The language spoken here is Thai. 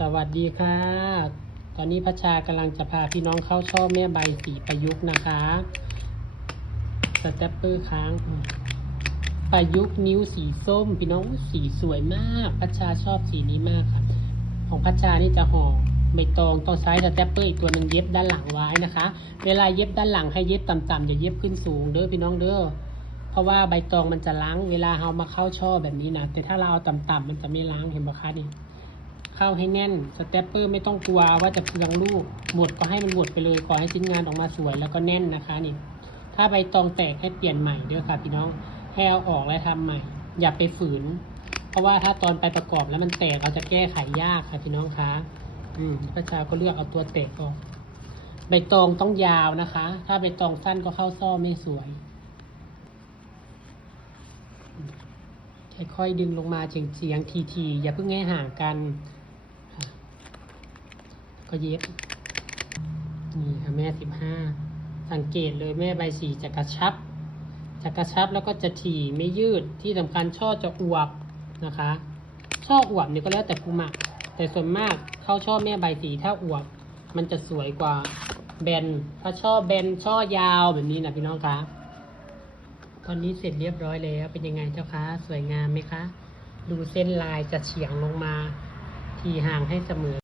สวัสดีค่ะ ตอนนี้พัชชากำลังจะพาพี่น้องเข้าช่อแม่ใบสีประยุกต์นะคะสแตปเปอร์ค้างประยุกต์นิ้วสีส้มพี่น้องสีสวยมากพัชชาชอบสีนี้มากค่ะของพัชชานี่จะห่อใบตองต้องใช้สแตปเปอร์อีกตัวหนึ่งเย็บด้านหลังไว้นะคะเวลาเย็บด้านหลังให้เย็บต่ำๆอย่าเย็บขึ้นสูงเด้อพี่น้องเด้อเพราะว่าใบตองมันจะล้างเวลาเรามาเข้าช่อแบบนี้นะแต่ถ้าเราเอาต่ำๆมันจะไม่ล้างเห็นไหมคะนี่เข้าให้แน่นสเตปเปอร์ไม่ต้องกลัวว่าจะเปลืองลูกหมดก็ให้มันหมดไปเลยขอให้ชิ้นงานออกมาสวยแล้วก็แน่นนะคะนี่ถ้าใบตองแตกให้เปลี่ยนใหม่ด้วยค่ะพี่น้องให้เอาออกและทำใหม่อย่าไปฝืนเพราะว่าถ้าตอนไปประกอบแล้วมันแตกเราจะแก้ไขยากค่ะพี่น้องคะพระชาก็เลือกเอาตัวแตกออกใบตองต้องยาวนะคะ ถ้าใบตองสั้นก็เข้าซ่อไม่สวยค่อยๆดึงลงมาเฉียงๆทีๆอย่าเพิ่งให้ห่างกันก็เย็บนี่ค่ะแม่15สังเกตเลยแม่ใบสีจะกระชับแล้วก็จะถี่ไม่ยืดที่สำคัญช่อจะอวบนะคะช่ออวบเนี่ยก็แล้วแต่ภูมิแต่ส่วนมากเข้าช่อแม่ใบสีถ้าอวบมันจะสวยกว่าแบนถ้าช่อแบนช่อยาวแบบนี้นะพี่น้องคะตอนนี้เสร็จเรียบร้อยแล้วเป็นยังไงเจ้าคะสวยงามไหมคะดูเส้นลายจะเฉียงลงมาทีห่างให้เสมอ